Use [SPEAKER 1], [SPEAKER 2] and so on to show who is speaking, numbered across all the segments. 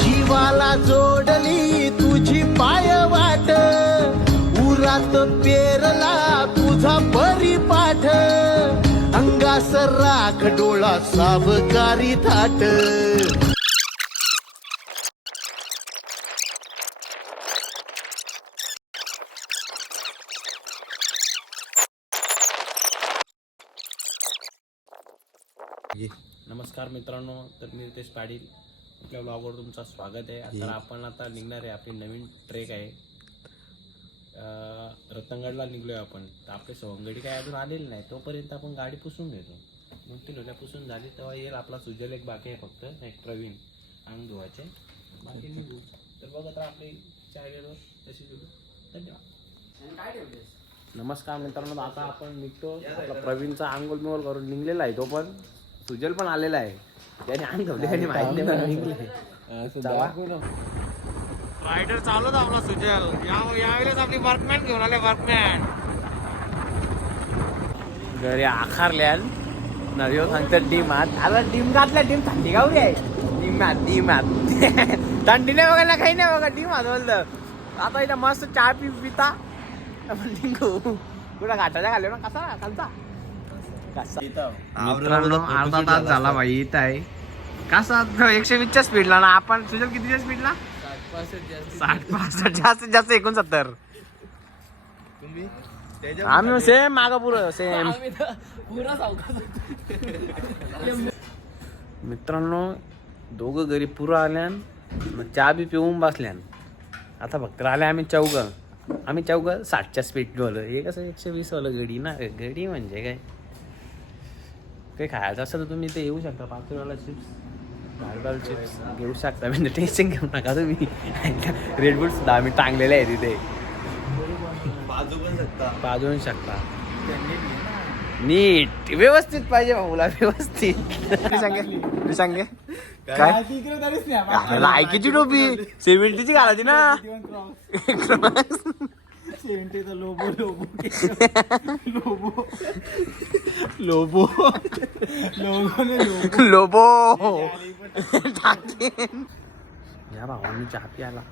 [SPEAKER 1] जीवाला जोडली तुझी पाय वाट. उरात पेरला तुझा परिपाठ. अंगास राख डोळा साबकारी थाट.
[SPEAKER 2] नमस्कार मित्रांनो तर मी रितेश पाटील. आपल्या ब्लॉगवर तुमचं स्वागत आहे. तर आपण आता निघणार आहे आपली नवीन ट्रेक आहे. रतनगडला निघलोय आपण. तर आपले सवंगडी काय अजून आलेली नाही. तोपर्यंत आपण गाडी पुसून घेतो. दोन तीन होत्या पुसून झाली तेव्हा येईल आपला सुजल एक बाकी आहे फक्त एक प्रवीण अंग धुवायचे बाकी निघू. तर बघत राहा आपली चॅनलवर तशी धन्यवाद. नमस्कार मित्रांनो आता आपण निघतो. आपला प्रवीणचा अंगोल बिंगोल करून निघलेला आहे तो पण. सुजल पण आलेला आहे. त्याने अंग धुवले आणि माहिती पण रायडर चालू आपला सुजल. यावेळेस आपली वर्कमॅन घेऊन आले वर्कमॅन घरी आखारल्यान नरियो सांगतात डिमात आता. डिम घातल्या डिम थंडी गावली आहे. डिमात डिमात थंडी नाही बघा ना काही नाही बघा डिमात बोलतं. आता इथं मस्त चहा पी पिता. निघू कुठं घाटाच्या खाली ना? कसा? खालचा? कसा मित्रांनो अर्धा तास झाला भाई इथं आहे. कसा एकशे वीसच्या स्पीडला ना आपण सुजल कितीच्या स्पीडला साठ पासष्ट जास्तीत जास्त एकोणसत्तर. आम्ही सेम माग पुरं सेम मित्रांनो दोघं घरी पुरं आल्यान मग चहा बी पिऊन बसल्यान. आता फक्त आले आम्ही चौघ. आम्ही चौघ साठच्या स्पीड वालं हे कसं एकशे वीस वालं गडी ना? गडी म्हणजे काय? काही खायचं असं तर तुम्ही ते येऊ शकता. पाच रुपयाला चिप्स गारगाल चिप्स घेऊ शकता. म्हणजे टेन्शन घेऊ नका तुम्ही. रेडबुल सुद्धा आम्ही टांगलेले आहे तिथे पाजवून शकता. नीट. व्यवस्थित पाहिजे भाऊला व्यवस्थित. सांगे सांगे काय? ऐकीची टोपी. सेव्हन्टीची घालायची ना. लोबो लोबो टाकेन या भावानी चहा प्याला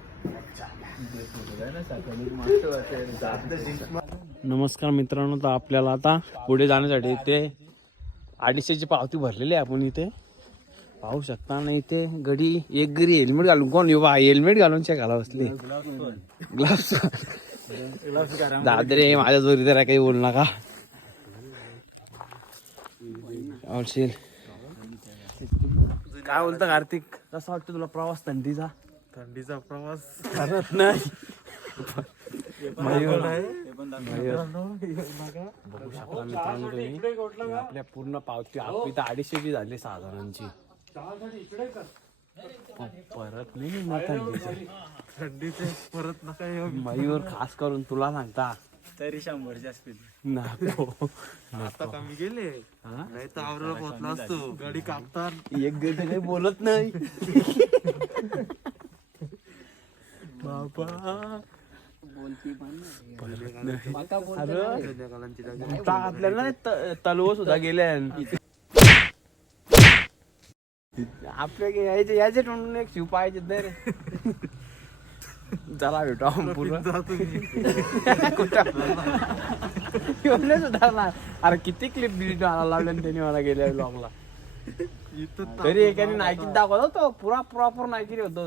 [SPEAKER 2] नमस्कार मित्रांनो तर आपल्याला आता पुढे जाण्यासाठी इथे अडीचशेची पावती भरलेली आहे आपण इथे पाहू शकता ना इथे गडी एक गडी हेल्मेट घालून कोण येऊ बा हेल्मेट घालून चेक घाला बसले ग्लाव्स दादरे माझ्या जोरी तर काही बोल नका आवडशील काय बोलतं कार्तिक कसा वाटतं तुला प्रवास थंडीचा
[SPEAKER 3] थंडीचा प्रवास
[SPEAKER 2] करत नाही बघू शकता मित्रांनो तुम्ही आपल्या पूर्ण पावती आपली तर अडीचशेची झाली साधारणची परत नाही निघणार थंडीचं.
[SPEAKER 3] थंडीचे परत नका येऊ.
[SPEAKER 2] मयूर खास करून तुला सांगता.
[SPEAKER 3] तरी शंभरच्या स्पीड
[SPEAKER 2] नको.
[SPEAKER 3] आता कमी गेले.
[SPEAKER 2] हा?
[SPEAKER 3] नाही तर आवराला पोहोचला असतो. गाडी कापतात
[SPEAKER 2] एक गट काही बोलत नाही. बाबा. नाही. त- तलव सुद्धा गेल्या आपल्या यायचे यायचे तोंडून एक शिव पाहायचे तर. चला भेटू आपण पूर्ण एवढे सुद्धा ना अरे किती क्लिप डिलीट आला लावले त्यांनी मला गेल्या ब्लॉगला तरी एकाने नायकीत दाखवत होतो पुरा प्रॉपर नायकी होतो.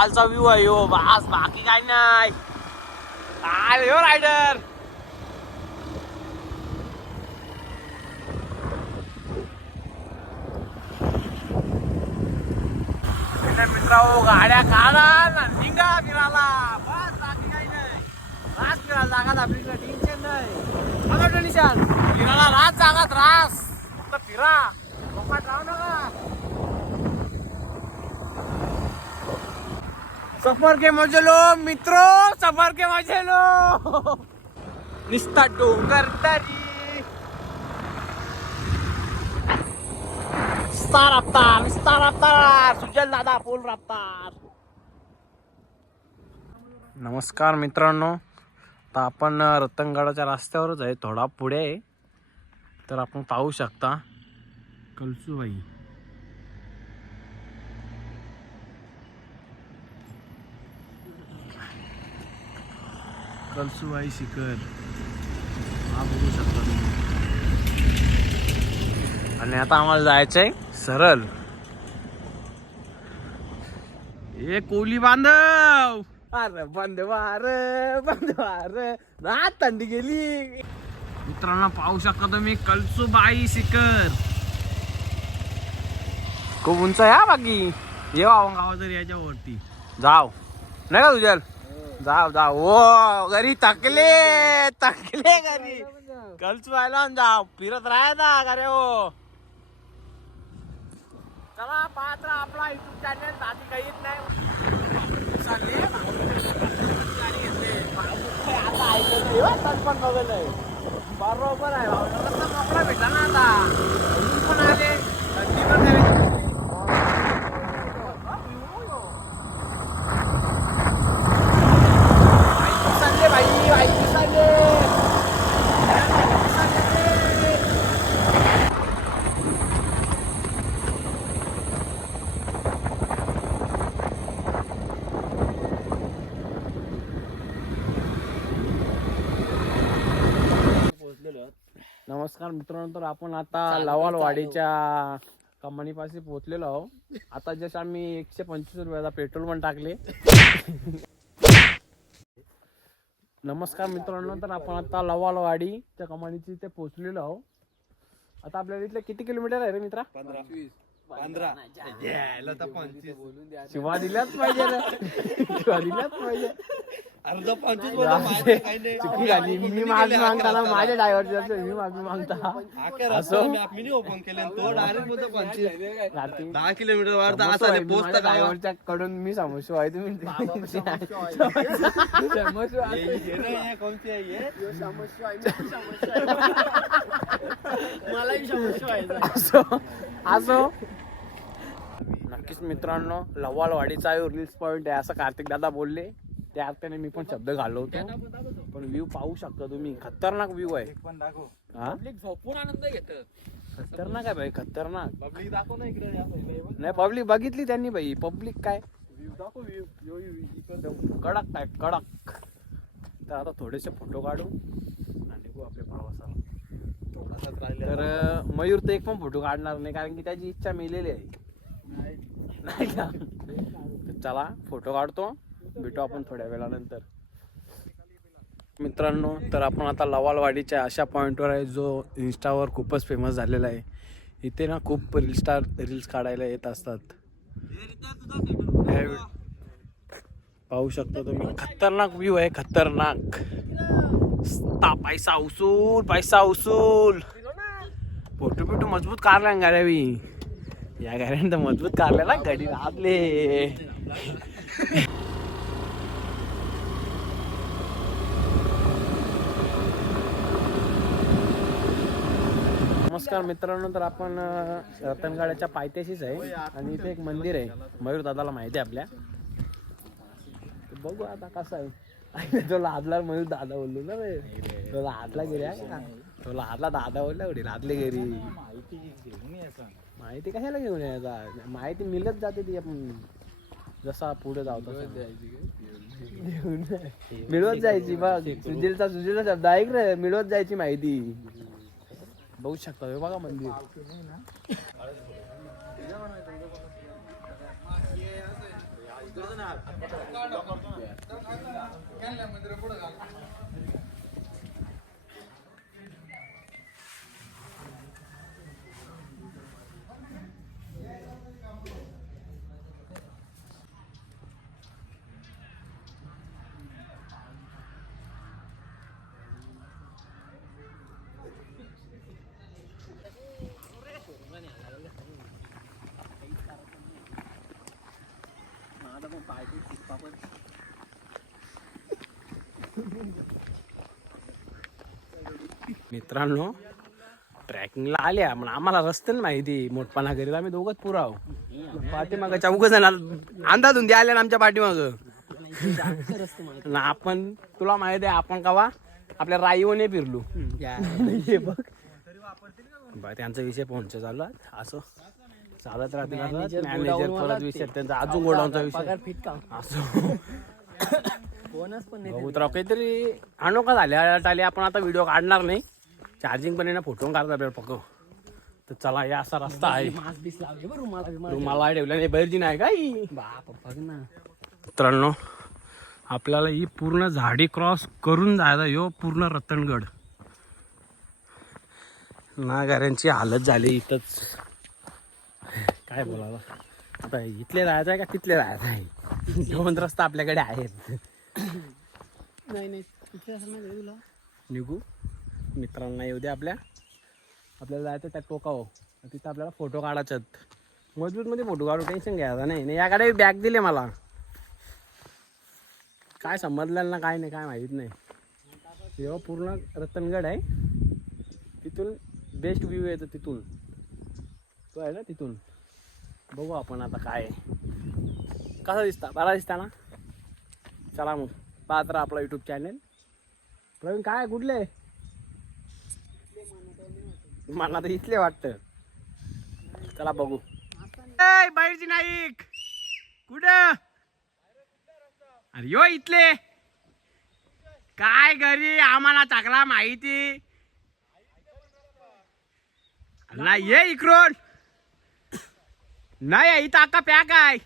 [SPEAKER 2] सकाळचा व्ह्यू आहे हो बास बाकी काय नाही आले हो रायडर मित्रांनो गाड्या काढा निघा फिरायला. बस बाकी काही नाही. रास फिरायला जागा आपली टेन्शन नाही. बघा टेन्शन फिरायला रास जागात रास फक्त फिरा. लोकात राहू नका. सफर के मजे लो मित्रो सफर के मजे लो। निस्ता डोंगर तरी। नुसता रफ्तार नुसता रफ्तार सुजल दादा फुल रफ्तार। नमस्कार मित्रांनो आता आपण रतनगडाच्या रस्त्यावरच आहे थोडा पुढे आहे. तर आपण पाहू शकता कलसूबाई. कलसूबाई शिखर. हा बघू शकता तुम्ही. आणि आता आम्हाला जायचंय सरळ. ए कोली बांधव! अरे बंधवार बंधवार ना थंडी गेली. मित्रांनो पाहू शकता तुम्ही कलसूबाई शिखर. खूप उंच आहे हा बाकी. ये गावा तरी याच्यावरती. जाव. नाही का तुझ्या जाव जाव. ओ घरी तकले तकले घरी. कलसू व्हायला जाव. फिरत राहायचा अरे रे हो. चला पाहत राहा आपला युट्यूब चॅनल आधी काहीच नाही. आता पण बघत आहे. बरोबर आहे भाऊ. कपडा भेटला ना आता. पण आले. थंडी पण झाली चालले भाई भाई चालले नमस्कार मित्रांनो तर आपण आता लवालवाडीच्या कमानीपाशी पोहोचलेलो आहो आता जसं आम्ही एकशे पंचवीस रुपयाचा पेट्रोल पण टाकले. नमस्कार मित्रांनो तर आपण आता लवालवाडीच्या कमानीची इथे पोहोचलेलो आहो आता आपल्याला इथले किती किलोमीटर आहे रे मित्रा?
[SPEAKER 3] पंधरा.
[SPEAKER 2] शिवा दिल्याच पाहिजे शिवा दिल्याच पाहिजे.
[SPEAKER 3] अर्धा पंचवीस
[SPEAKER 2] चुकी झाली. मी माफी मागताना माझ्या ड्रायव्हर मी माफी मागता. असो.
[SPEAKER 3] मी ओपन केले तो डायरेक्ट पंचवीस. दहा किलोमीटर वर.
[SPEAKER 2] ड्रायव्हरच्या कडून मी समोसा आहे तुम्ही? असो? असो? नक्कीच मित्रांनो लवालवाडीचा रील्स पॉइंट आहे असं कार्तिक दादा बोलले. त्या अर्थाने मी पण शब्द घालवतो पण व्ह्यू पाहू शकता तुम्ही. खतरनाक व्ह्यू आहे.
[SPEAKER 3] पण दाखव.
[SPEAKER 2] हा?
[SPEAKER 4] झोपून आनंद घेत.
[SPEAKER 2] खतरनाक आहे भाई खतरनाक.
[SPEAKER 3] पब्लिक दाखव ना इकडे. हे.
[SPEAKER 2] नाही पब्लिक बघितली त्यांनी भाई. पब्लिक काय?
[SPEAKER 3] दाखव
[SPEAKER 2] कडक काय कडक. तर आता थोडेसे फोटो काढू आणि निघू आपल्या प्रवासाला.
[SPEAKER 3] थोडासाच राहिला.
[SPEAKER 2] तर मयूर तर एक पण फोटो काढणार नाही कारण की त्याची इच्छा मेलेली आहे. नाही. का? चला फोटो काढतो. भेटू आपण थोड्या वेळानंतर. मित्रांनो तर आपण आता लवालवाडीच्या अशा पॉईंटवर आहे जो इन्स्टावर खूपच फेमस झालेला आहे. इथे ना खूप रील स्टार रील्स काढायला येत असतात. पाहू शकता तुम्ही. खतरनाक व्ह्यू आहे खतरनाक. ता पैसा उसूल पैसा उसूल. फोटो बिटो मजबूत काढला ना गाड्यावी. या गाड्यानं तर मजबूत काढल्या ना गाडी आपले नमस्कार मित्रांनो तर आपण रतनगाड्याच्या पायथ्याशीच आहे. आणि इथे एक मंदिर आहे. मयूर दादाला माहिती आहे आपल्या. बघू आता कसं आहे. तो लादला मयूर दादा बोललो ना बे. तो लादला गेल्या तो लादला दादा बोलला एवढी लादले गेली माहिती कशाला घेऊन यायचा? माहिती मिळत जाते ती आपण. जसा पुढे जाऊ मिळवत जायची बघ. सुजीलचा सुजीलचा शब्द ऐक रे. मिळवत जायची माहिती. बघू शकता हे बघा मंदिर मित्रांनो ट्रॅकिंगला आल्या पण आम्हाला रस्ते माहिती. मोठपणा करीत आम्ही दोघंच पुरा आहो. पाठीमागं चौघ जण अंदाज होऊन आल्या ना आमच्या पाठीमाग. ना आपण तुला माहिती आहे आपण कवा? आपल्या राईवने फिरलो. हे बघ. बरं, त्यांचा विषय फोनचा चालू आहे. असं चालत राहतील मॅनेजर परत विषय त्यांचा अजून गोडाऊनचा विषय. असं. बघू तर. काहीतरी अनोखा झाल्या टाले. आपण आता व्हिडिओ काढणार नाही. चार्जिंग पण आहे ना फोटो काढता आपल्याला पक तर चला या असा रस्ता आहे. रुमाला ठेवला नाही बैरजी नाही काही मित्रांनो आपल्याला ही पूर्ण झाडी क्रॉस करून जायचा यो पूर्ण रतनगड. नागाऱ्यांची हालत झाली इथंच. काय बोलावं? आता इथले राहायचं आहे का तिथले राहायचं आहे? दोन रस्ता आपल्याकडे आहेत. निघू? मित्रांना येऊ दे आपल्या. आपल्याला जायचं त्या टोकाव तिथं आपल्याला फोटो काढायचे मजबूत मध्ये फोटो काढू टेन्शन घ्यायचं नाही. नाही याकडे बॅग दिले मला. काय समजलं ना काय नाही काय माहीत नाही. तेव्हा पूर्ण रतनगड आहे. तिथून बेस्ट व्ह्यू येतो तिथून. तो आहे ना तिथून. बघू आपण आता काय कसा दिसता? बरा दिसता ना? चला मग पाहत राहा आपला युट्यूब चॅनल प्रवीण काय कुठले? मला तर इथले वाटत. चला बघू. बाहेरची नाईक. कुठं? अरे यो इथले. काय घरी? आम्हाला चांगला माहिती. नाही ये इकडून. नाही इथं आता पॅक आहे.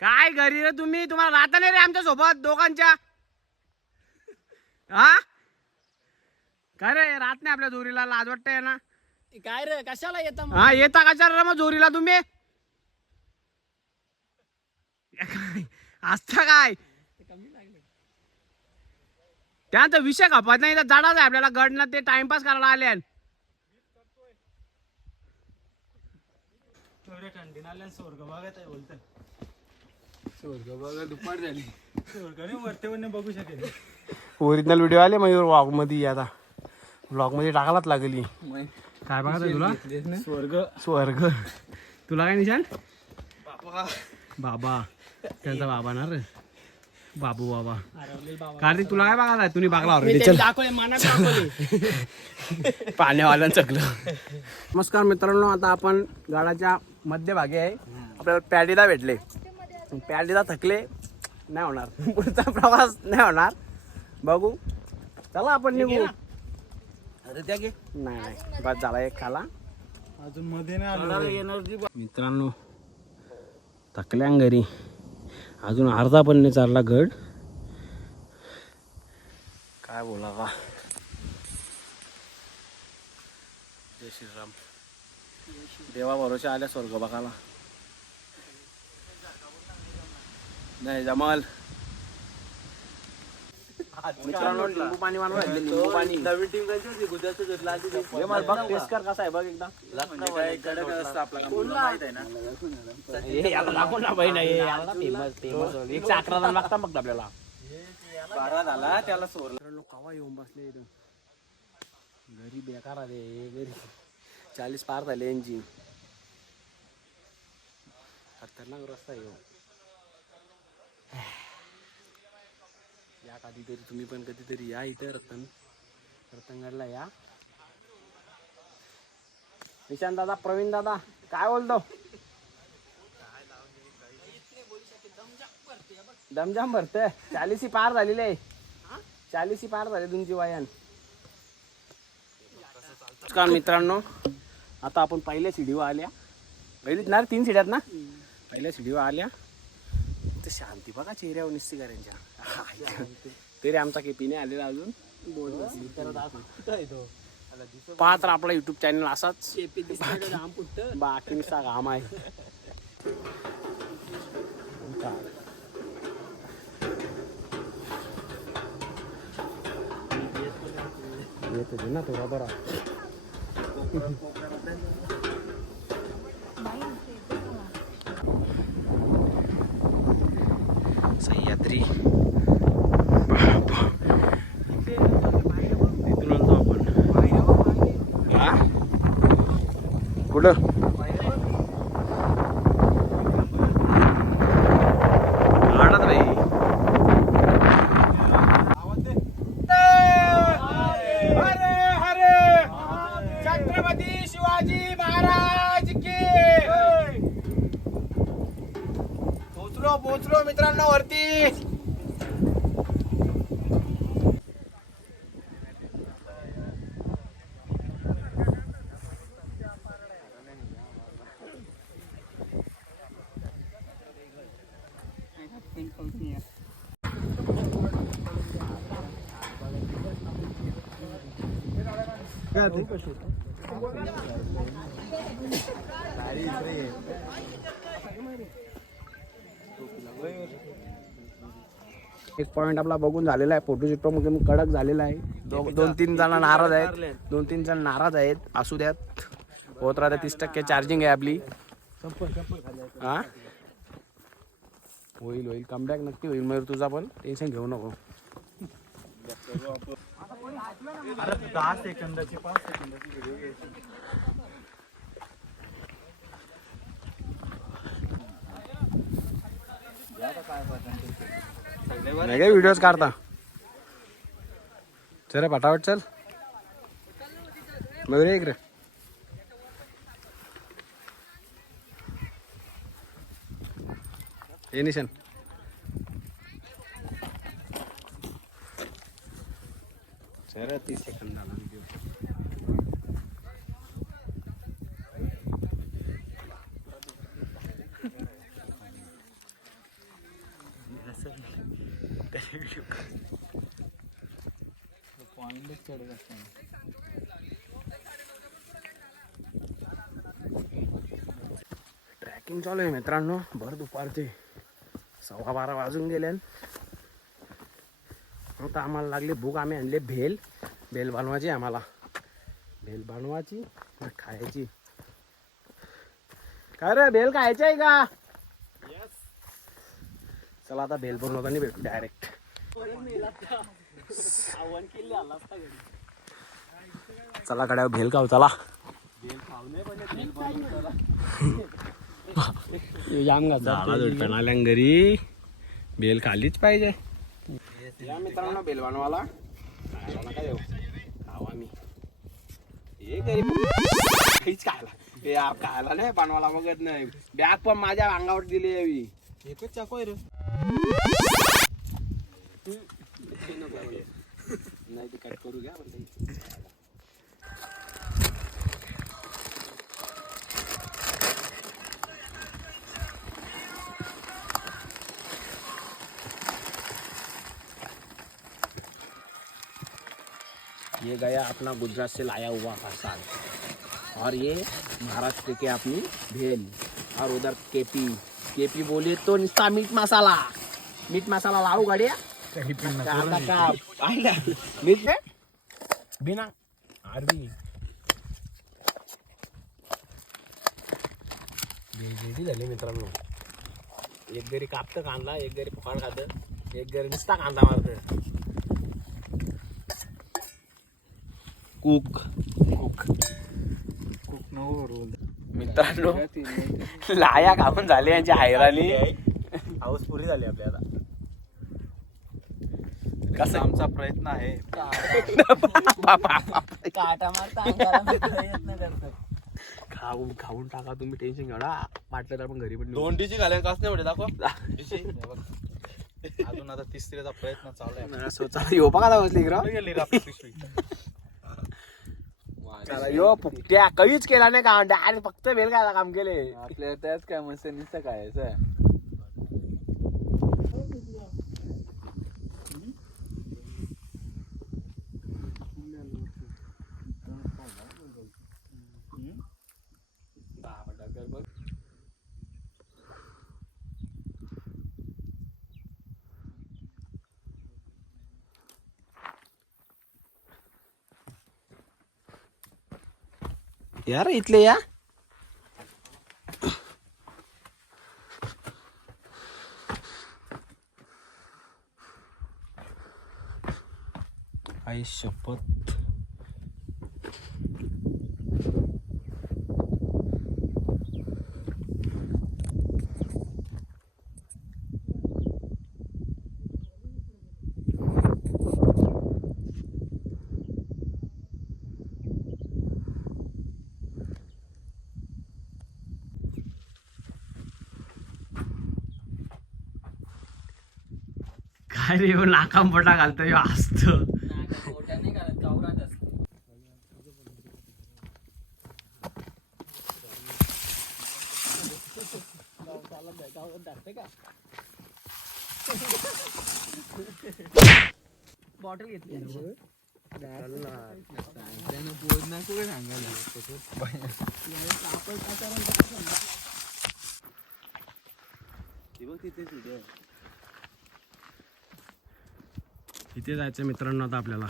[SPEAKER 2] काय घरी रे तुम्ही? तुम्हाला राहता नाही रे आमच्यासोबत दोघांच्या? हा? काय रे राहत नाही आपल्या जोरीला लाज वाटतंय ना.
[SPEAKER 4] काय रे कशाला येता
[SPEAKER 2] हा येता का रे मग जोरीला तुम्ही? असता काय? त्यांचा विषय खपत नाही तर जाडाच आहे आपल्याला गडनं ते टाइमपास करायला आले
[SPEAKER 5] स्वर्ग बघत आहे बोलत
[SPEAKER 4] दुपार झाली.
[SPEAKER 5] स्वर्गाने वरते वरने बघू शकेल.
[SPEAKER 2] ओरिजिनल व्हिडिओ आले मयूर व्लॉगमध्ये आता. व्लॉगमध्ये टाकायलाच लागली काय बघा तुला?
[SPEAKER 5] स्वर्ग.
[SPEAKER 2] स्वर्ग. तुला काय निशान बाबा. त्यांचा बाबा ना रे. बाबू बाबा. कार्तिक तुला काय बघा तुम्ही
[SPEAKER 4] दाखवले
[SPEAKER 2] पाण्यावाल्यानं चकलं नमस्कार मित्रांनो आता आपण गाडाच्या मध्यभागी आहे. आपल्याला पॅडीला भेटले. पॅडीला थकले. नाही होणार. पुढचा प्रवास नाही होणार. बघू. चला आपण निघू.
[SPEAKER 5] अरे त्या घे.
[SPEAKER 2] नाही नाही बस झाला एक खाला.
[SPEAKER 5] अजून मध्ये नाही एनर्जी
[SPEAKER 2] मित्रांनो थकल्या घरी. अजून अर्धा पण नाही चालला गड. काय बोला का जय श्रीराम. देवा भरोशा आल्या स्वर्ग बघायला. नाही जमाल. मित्रांनो लिंबू पाणी लिंबू पाणी.
[SPEAKER 5] नवीन टीम कशी होती गुजरातचं घेतला आधी ते.
[SPEAKER 2] हे मला बघ टेस्ट कर कसा आहे बघ एकदा.
[SPEAKER 5] म्हणजे काय कडक असतं आपल्याला मुलं माहीत आहे ना.
[SPEAKER 2] हे याला दाखव ना बहीण हे याला फेमस फेमस एकशे अकरा जण लागतात बघ आपल्याला.
[SPEAKER 5] बारा झाला त्याला सोरला
[SPEAKER 2] कवा येऊन बसले घरी बेकार आले घरी. चाळीस पार झाले यांची खतरनाक रस्ता आहे ह्यो. या कधीतरी तुम्ही पण कधीतरी या इथं रतन. रतनगडला या. निशांत दादा प्रवीण दादा काय बोलतो? दमजाम भरते. चाळीसी पार झालेले आहे. चाळीसी पार झाले तुमची वयान. नमस्कार मित्रांनो. आता आपण पहिल्या शिडीवर आल्या. पहिलीच ना तीन शिड्यात ना? पहिल्या शिडीवर आल्या. तर शांती. बघा चेहऱ्यावर निस्ती करायच्या तरी आमचा केपीने आलेला अजून. पाहत राहा आपला युट्यूब चॅनल असाच. बाकी नुसता घाम आहे. येत ना थोडा बरा. настрій. एक पॉइंट आपला बघून झालेला आहे. फोटोशूट पण कडक झालेला आहे. दोन तीन जण नाराज आहेत. दोन तीन जण नाराज आहेत. असू द्यात. होत राहते तीस टक्के चार्जिंग आहे आपली. हा? होईल होईल. कमबॅक नक्की होईल. मयूर तुझा पण. टेन्शन घेऊ नको.
[SPEAKER 3] दहा सेकंदाची पाच सेकंदाची व्हिडिओ घ्यायची.
[SPEAKER 2] नाही काय व्हिडिओज काढता? चल रे इकडे. चल मयूर एक रे हे ट्रॅकिंग चालू आहे मित्रांनो. भर दुपारचे सव्वा बारा वाजून गेले. आता आम्हाला लागली भूक. आम्ही आणले भेल. भेल बनवायची आम्हाला. भेल बनवायची खायची. काय रे भेल खायची आहे का? चला आता भेल बनवताना भेटू डायरेक्ट चला गड्या भेल खाऊ चला. जोडपण आल्या घरी बेल खालीच पाहिजे. या मित्रांनो बेल बनवाला खायला नका देऊ खाऊ आम्ही हे गरीब काहीच खायला. हे आप खायला नाही बनवायला बघत नाही. बॅग पण माझ्या अंगावर दिली यावी एकच चाकू आहे रे. नाही ते कट करू घ्या ये गया अपना गुजरात से लाया हुआ फरसान और ये महाराष्ट्र के अपनी भेल और उधर केपी। केपी बोले तो निस्ता मीठ मसाला। मीठ मसाला लावू गाड्या। मीठ? बिना झाली मित्रांनो। एक घरी कापतं कांदा एक घरी पकड खातं एक घरी नुसता कांदा मारतं। कुक कुक
[SPEAKER 3] कुक रोल
[SPEAKER 2] मित्रांनो लाया कापून झाले यांची हैराणी.
[SPEAKER 3] हाऊस पुरी झाली आपल्याला
[SPEAKER 2] कसं?
[SPEAKER 3] आमचा प्रयत्न आहे.
[SPEAKER 4] काटा. मारता
[SPEAKER 2] खाऊन खाऊन टाका तुम्ही टेन्शन ना. वाटलं तर आपण घरी पण नेऊ.
[SPEAKER 3] दोन डिशी घालायला कास नाही दाखव. अजून आता तिसरीचा प्रयत्न चालू आहे.
[SPEAKER 2] असं चला यो बघा
[SPEAKER 3] कुठे गेली रे आपली पिशवी?
[SPEAKER 2] चला यो फुकट्या. काहीच केला नाही का डायरेक्ट फक्त बेल काय काम केले.
[SPEAKER 3] आपल्या त्याच काय मस्त नुसतं खायचं
[SPEAKER 2] यार इथले या. आई शपथ. काय रे ह्यो नाकामपटा घालतोय ह्यो असतो
[SPEAKER 4] घालत बॉटल घेतली
[SPEAKER 2] इथे जायचं मित्रांनो आता आपल्याला.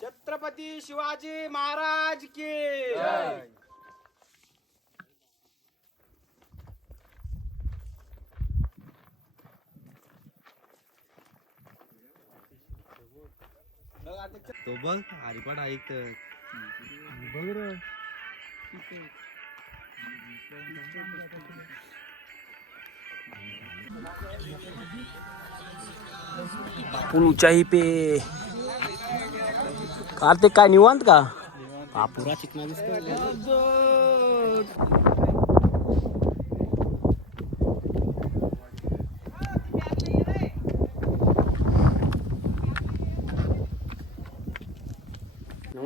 [SPEAKER 2] छत्रपती शिवाजी महाराज की
[SPEAKER 5] तो बघ हरिपाठ ऐकत
[SPEAKER 2] आपण ऊंचाई पे. कार्तिक काय निवांत का? हा पुरा चिकना दिसतो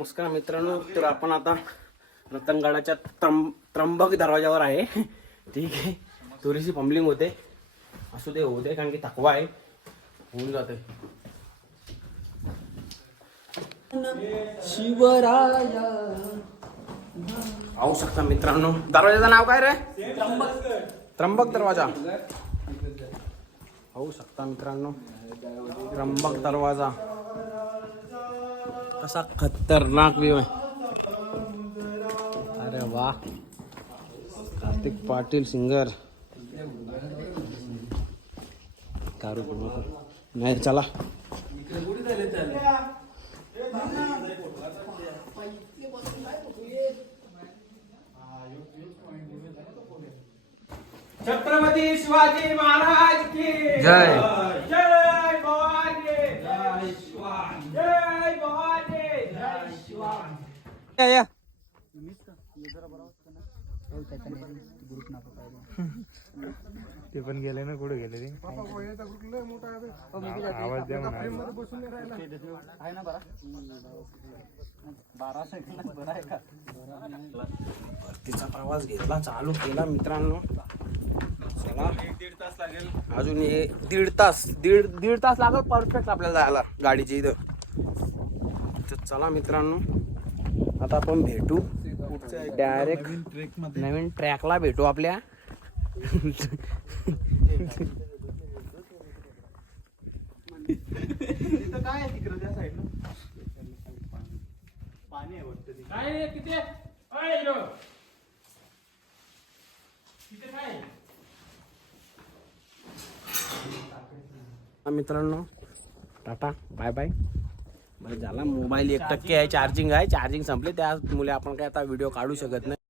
[SPEAKER 2] नमस्कार मित्रांनो तर आपण आता रतनगडाच्या त्रंब त्र्यंबक दरवाजावर आहे. ठीक आहे. थोडीशी फंबलिंग होते. असू दे होऊ दे कारण की थकवा आहे. होऊन जाते शिवराया पाहू शकता मित्रांनो. दरवाजाचं नाव काय रे? त्र्यंबक दरवाजा. पाहू शकता मित्रांनो. त्र्यंबक दरवाजा. कसा खतरनाक व्ह्यू आहे अरे वाह। कार्तिक पाटिल सिंगर। दारू. नाही चला। छत्रपती शिवाजी महाराज की.
[SPEAKER 5] जय।
[SPEAKER 2] या या.
[SPEAKER 5] ते पण गेले ना कुठे गेले ते? आवाज द्या म्हणा.
[SPEAKER 4] आहे ना बरा बारा सेकंद बरा आहे का
[SPEAKER 2] तिचा प्रवास घेतला चालू केला मित्रांनो. चला.
[SPEAKER 5] दीड तास लागेल
[SPEAKER 2] अजून हे दीड तास दीड दीड तास लागल परफेक्ट आपल्याला जायला गाडीची इथं. तर चला मित्रांनो. आता आपण भेटू. डायरेक्ट नवीन ट्रॅकला भेटू आपल्या.
[SPEAKER 5] तिथं काय आहे तिकडे? त्या साईडला पाणी आहे वाटतं तिथे.
[SPEAKER 2] हा मित्रांनो टाटा. Bye bye. बरं झाला मोबाईल एक टक्के आहे चार्जिंग आहे. चार्जिंग संपले. त्यामुळे आपण काय आता व्हिडिओ काढू शकत नाही.